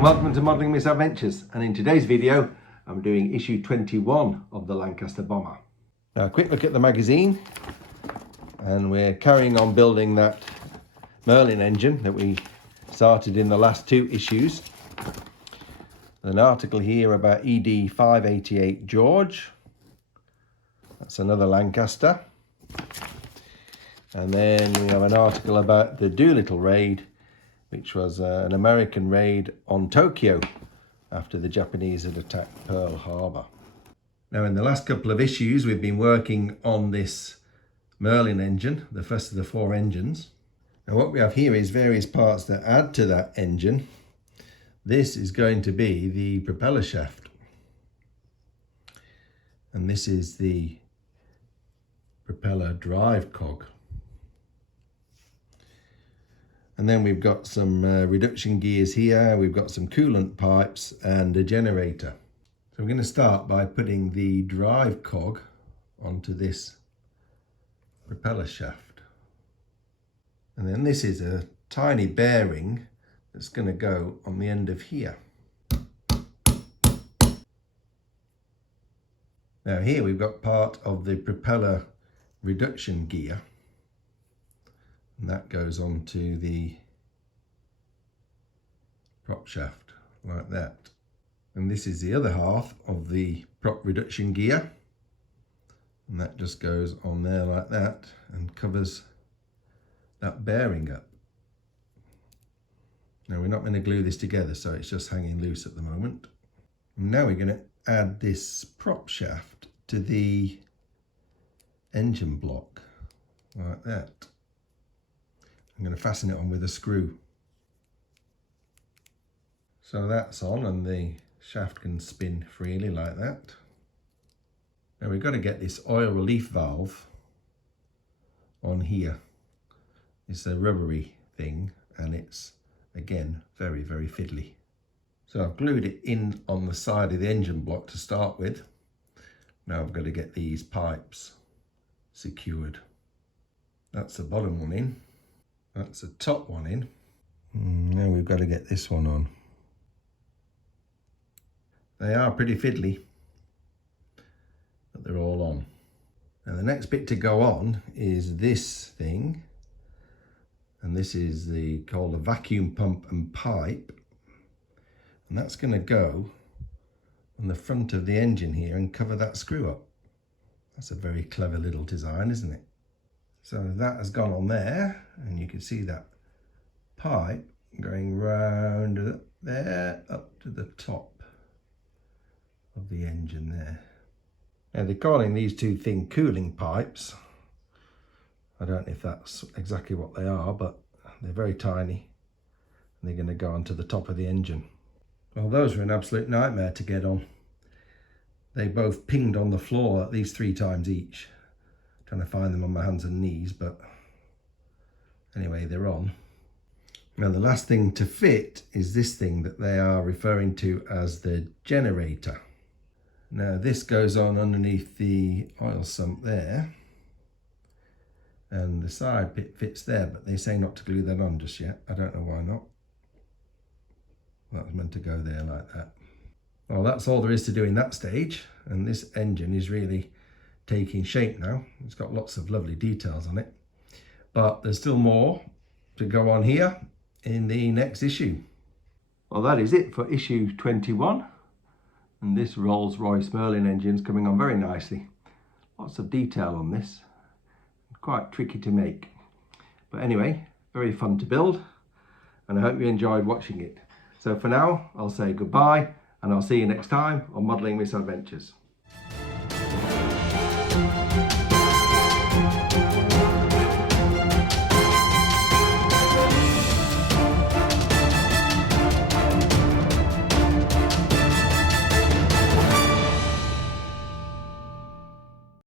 and welcome to Modelling Misadventures, and in today's video I'm doing issue 21 of the Lancaster bomber. Now a quick look at the magazine, and we're carrying on building that Merlin engine that we started in the last two issues. An article here about ED 588 George, that's another Lancaster, and then we have an article about the Doolittle raid, which was an American raid on Tokyo after the Japanese had attacked Pearl Harbor. Now in the last couple of issues we've been working on this Merlin engine, the first of the four engines. Now what we have here is various parts that add to that engine. This is going to be the propeller shaft, and this is the propeller drive cog. And then we've got some reduction gears here, we've got some coolant pipes and a generator. So we're going to start by putting the drive cog onto this propeller shaft. And then this is a tiny bearing that's going to go on the end of here. Now here we've got part of the propeller reduction gear, and that goes onto the prop shaft like that. And this is the other half of the prop reduction gear, and that just goes on there like that and covers that bearing up. Now we're not going to glue this together, so it's just hanging loose at the moment. And now we're going to add this prop shaft to the engine block like that. I'm going to fasten it on with a screw. So that's on and the shaft can spin freely like that. Now we've got to get this oil relief valve on here. It's a rubbery thing and it's again very fiddly. So I've glued it in on the side of the engine block to start with. Now I've got to get these pipes secured. That's the bottom one in. That's the top one in. Now we've got to get this one on. They are pretty fiddly, but they're all on. Now the next bit to go on is this thing, and this is called a vacuum pump and pipe, and that's going to go on the front of the engine here and cover that screw up. That's a very clever little design, isn't it? So that has gone on there, and you can see that pipe going round there up to the top of the engine there. Now they're calling these two thin cooling pipes. I don't know if that's exactly what they are, but they're very tiny and they're going to go onto the top of the engine. Well, those were an absolute nightmare to get on. They both pinged on the floor at least 3 times each. Trying to find them on my hands and knees, but anyway, they're on. Now the last thing to fit is this thing that they are referring to as the generator. Now this goes on underneath the oil sump there, and the side bit fits there, but they say not to glue that on just yet. I don't know why not. That's meant to go there like that. Well, that's all there is to do in that stage, and this engine is really taking shape now. It's got lots of lovely details on it, but there's still more to go on here in the next issue. Well, that is it for issue 21, and this Rolls Royce Merlin engine's coming on very nicely. Lots of detail on this, quite tricky to make, but anyway, very fun to build, and I hope you enjoyed watching it. So for now I'll say goodbye, and I'll see you next time on Modelling Misadventures.